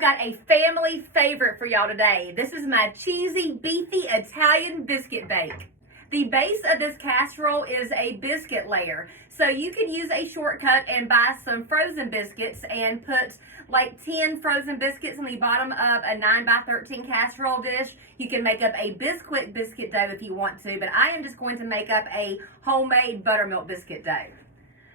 I've got a family favorite for y'all today. This is my cheesy, beefy Italian biscuit bake. The base of this casserole is a biscuit layer. So you could use a shortcut and buy some frozen biscuits and put like 10 frozen biscuits on the bottom of a 9x13 casserole dish. You can make up a biscuit dough if you want to, but I am just going to make up a homemade buttermilk biscuit dough.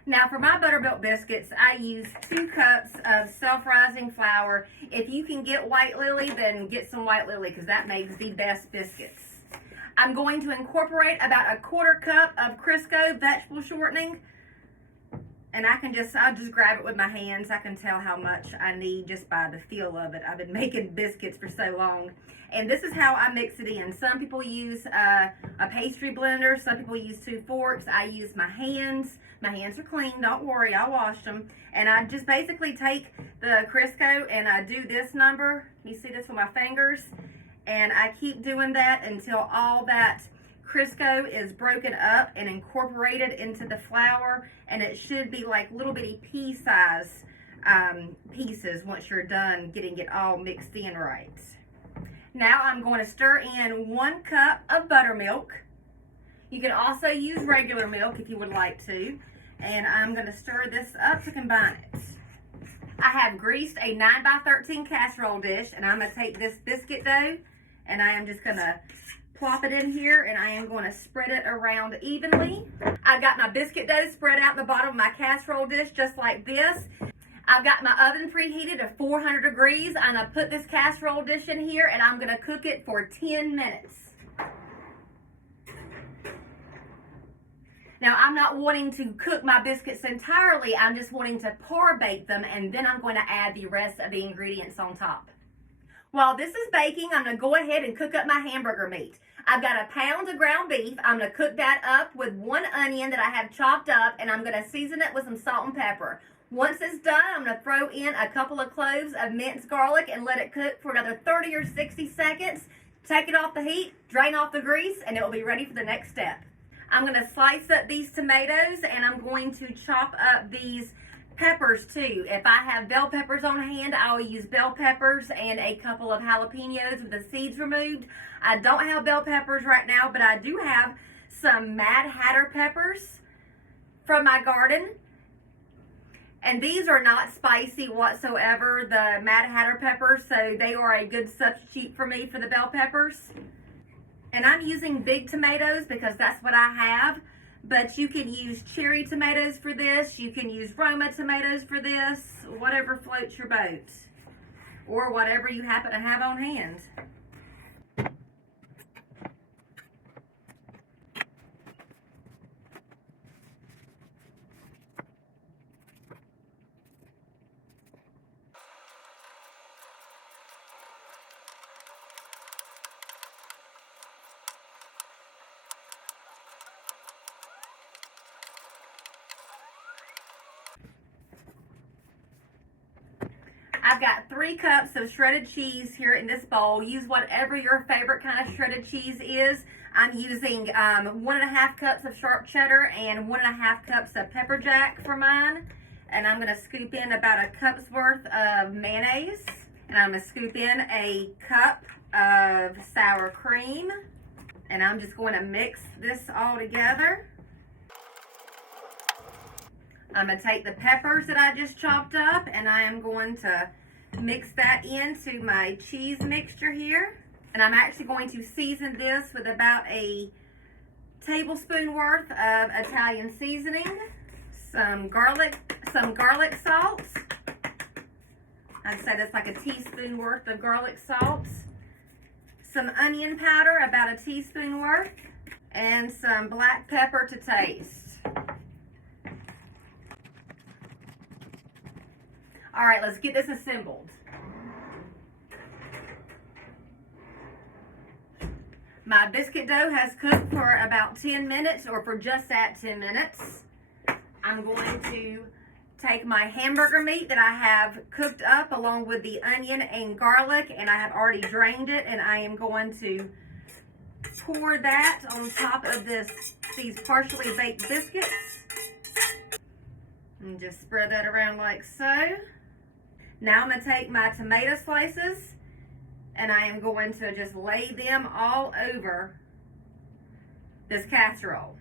Now for my buttermilk biscuits, I use 2 cups of self-rising flour. If you can get White Lily, then get some White Lily because that makes the best biscuits. I'm going to incorporate about a 1/4 cup of Crisco vegetable shortening. And I'll just grab it with my hands. I can tell how much I need just by the feel of it. I've been making biscuits for so long. And this is how I mix it in. Some people use a pastry blender. Some people use 2 forks. I use my hands. My hands are clean. Don't worry, I washed them. And I just basically take the Crisco and I do this number. You see this with my fingers? And I keep doing that until all that Crisco is broken up and incorporated into the flour, and it should be like little bitty pea-size pieces once you're done getting it all mixed in right. Now I'm going to stir in 1 cup of buttermilk. You can also use regular milk if you would like to, and I'm going to stir this up to combine it. I have greased a 9x13 casserole dish, and I'm going to take this biscuit dough and I am just going to plop it in here, and I am going to spread it around evenly. I've got my biscuit dough spread out in the bottom of my casserole dish just like this. I've got my oven preheated to 400 degrees. I'm going to put this casserole dish in here and I'm going to cook it for 10 minutes. Now I'm not wanting to cook my biscuits entirely. I'm just wanting to par bake them, and then I'm going to add the rest of the ingredients on top. While this is baking, I'm going to go ahead and cook up my hamburger meat. I've got a pound of ground beef. I'm going to cook that up with 1 onion that I have chopped up, and I'm going to season it with some salt and pepper. Once it's done, I'm going to throw in a couple of cloves of minced garlic and let it cook for another 30 or 60 seconds. Take it off the heat, drain off the grease, and it will be ready for the next step. I'm going to slice up these tomatoes, and I'm going to chop up these peppers too. If I have bell peppers on hand, I'll use bell peppers and a couple of jalapenos with the seeds removed. I don't have bell peppers right now, but I do have some Mad Hatter peppers from my garden. And these are not spicy whatsoever, the Mad Hatter peppers, so they are a good substitute for me for the bell peppers. And I'm using big tomatoes because that's what I have. But you can use cherry tomatoes for this. You can use Roma tomatoes for this. Whatever floats your boat. Or whatever you happen to have on hand. I've got 3 cups of shredded cheese here in this bowl. Use whatever your favorite kind of shredded cheese is. I'm using 1.5 cups of sharp cheddar and 1.5 cups of pepper jack for mine. And I'm going to scoop in about a cup's worth of mayonnaise. And I'm going to scoop in a cup of sour cream. And I'm just going to mix this all together. I'm going to take the peppers that I just chopped up, and I am going to mix that into my cheese mixture here. And I'm actually going to season this with about a tablespoon worth of Italian seasoning, some garlic salt. I'd say that's like a teaspoon worth of garlic salt, some onion powder, about a teaspoon worth, and some black pepper to taste. All right, let's get this assembled. My biscuit dough has cooked for about 10 minutes, or for just that 10 minutes. I'm going to take my hamburger meat that I have cooked up along with the onion and garlic, and I have already drained it, and I am going to pour that on top of these partially baked biscuits. And just spread that around like so. Now I'm going to take my tomato slices and I am going to just lay them all over this casserole.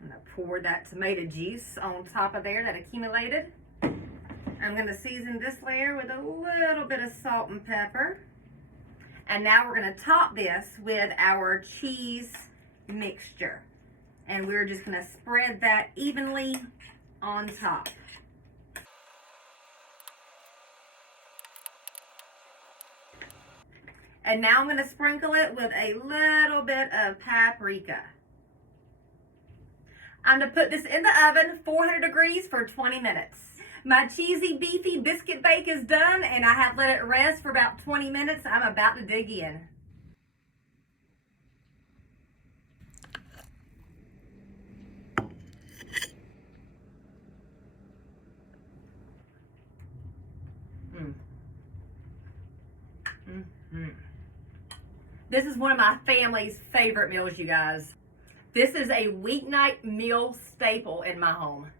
I'm going to pour that tomato juice on top of there that accumulated. I'm going to season this layer with a little bit of salt and pepper. And now we're going to top this with our cheese mixture. And we're just going to spread that evenly on top. And now I'm going to sprinkle it with a little bit of paprika. I'm going to put this in the oven, 400 degrees for 20 minutes. My cheesy beefy biscuit bake is done and I have let it rest for about 20 minutes. I'm about to dig in. This is one of my family's favorite meals, you guys. This is a weeknight meal staple in my home.